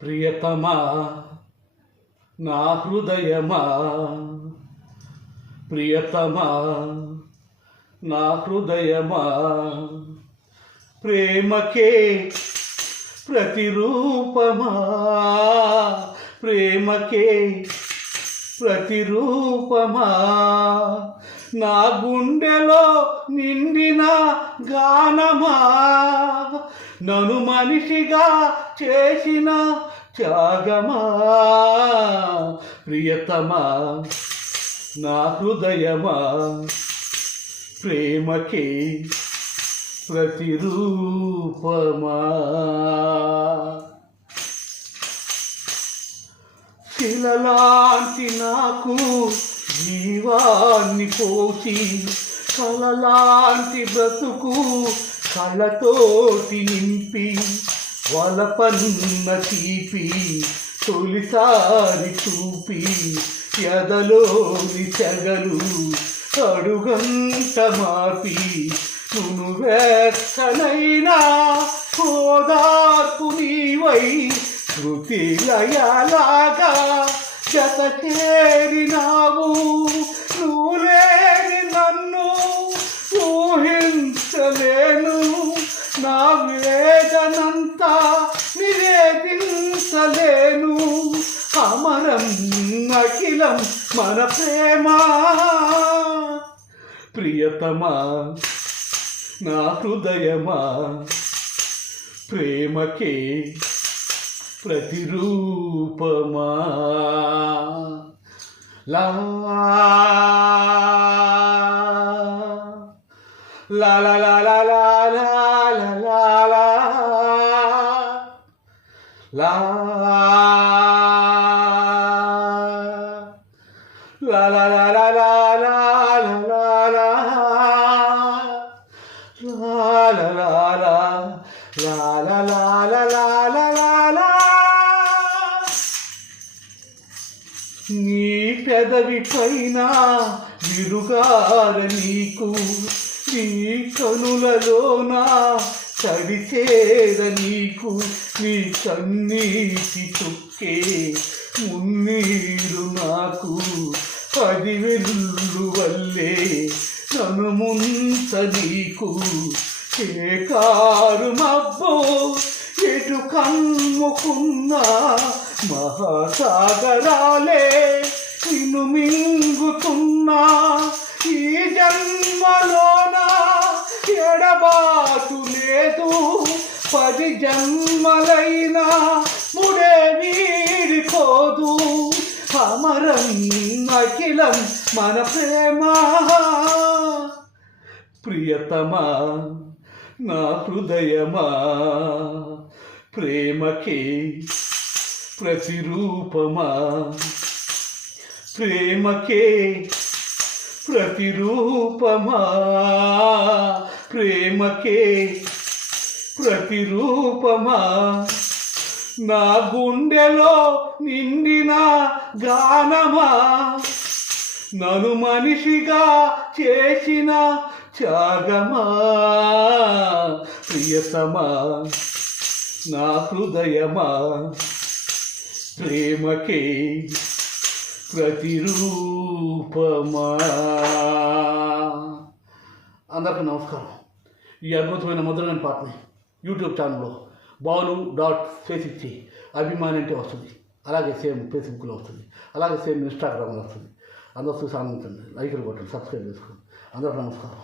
ప్రియతమా నా హృదయమా, ప్రియతమా నా హృదయమా, ప్రేమకే ప్రతిరూపమా, ప్రేమకే ప్రతిరూపమా, నా గుండెలో నిండిన గానమా, నన్ను మనిషిగా చేసిన త్యాగమా, ప్రియతమా నా హృదయమా, ప్రేమకే ప్రతిరూపమా. శిలలాంటి నాకు జీవాన్ని పోసి, కలలాంటి బ్రతుకు కళ్ళతోటి నింపి, వలపన్న తీపి తొలిసారి చూపి, ఎదలోని చెగలు అడుగంట మాపి, నువ్వెక్కనైనా ఓదార్పు నీవై, శృతి లయలాగా జత చేరినావు. నువ్వు లేని నన్ను ఊహించలేను, నా వేదనంతా నివేదించలేను. అమరం అఖిలం మన ప్రేమ, ప్రియతమా నా హృదయమా, ప్రేమకే ప్రతిరూపమా. లా లా లా లా లా లా లా లా లా la la la la la la la la la la la la la la la la la la. నీ పెదవి పైన విరుగార నీకు, నీ కనులలోన తడిచేర నీకు, నీ కన్నీటి చుక్కే మున్నీరు నాకు, పది వెల్లు వల్లే నన్ను ముంచ నీకు. ఏ కారు మబ్బో ఎటు కమ్ముకున్నా, మహాసాగరాలే నిన్ను మింగుతున్నా. ఈ జన్మలోన ఎడబాటు లేదు, 10 జన్మలైనా ముడే వీడిపోదు. అమరం అఖిలం మన ప్రేమ, ప్రియతమా నా హృదయమా, ప్రేమకే ప్రతిరూపమా, ప్రేమకే ప్రతిరూపమా, ప్రేమకే ప్రతిరూపమా, నా గుండెలో నిండిన గానమా, నన్ను మనిషిగా చేసిన త్యాగమా, ప్రియతమా నా హృదయమా, ప్రేమకే ప్రతిరూపమా. అందరికీ నమస్కారం. ఈ అద్భుతమైన మధురమైన పాటని యూట్యూబ్ ఛానల్లో balu.face అభిమాని అంటే వస్తుంది, అలాగే సేమ్ ఫేస్బుక్లో వస్తుంది, అలాగే సేమ్ ఇన్స్టాగ్రామ్లో వస్తుంది. అందరూ చూసి ఆనందించండి, లైకులు కొట్టండి, సబ్స్క్రైబ్ చేసుకోండి. అందరికీ నమస్కారం.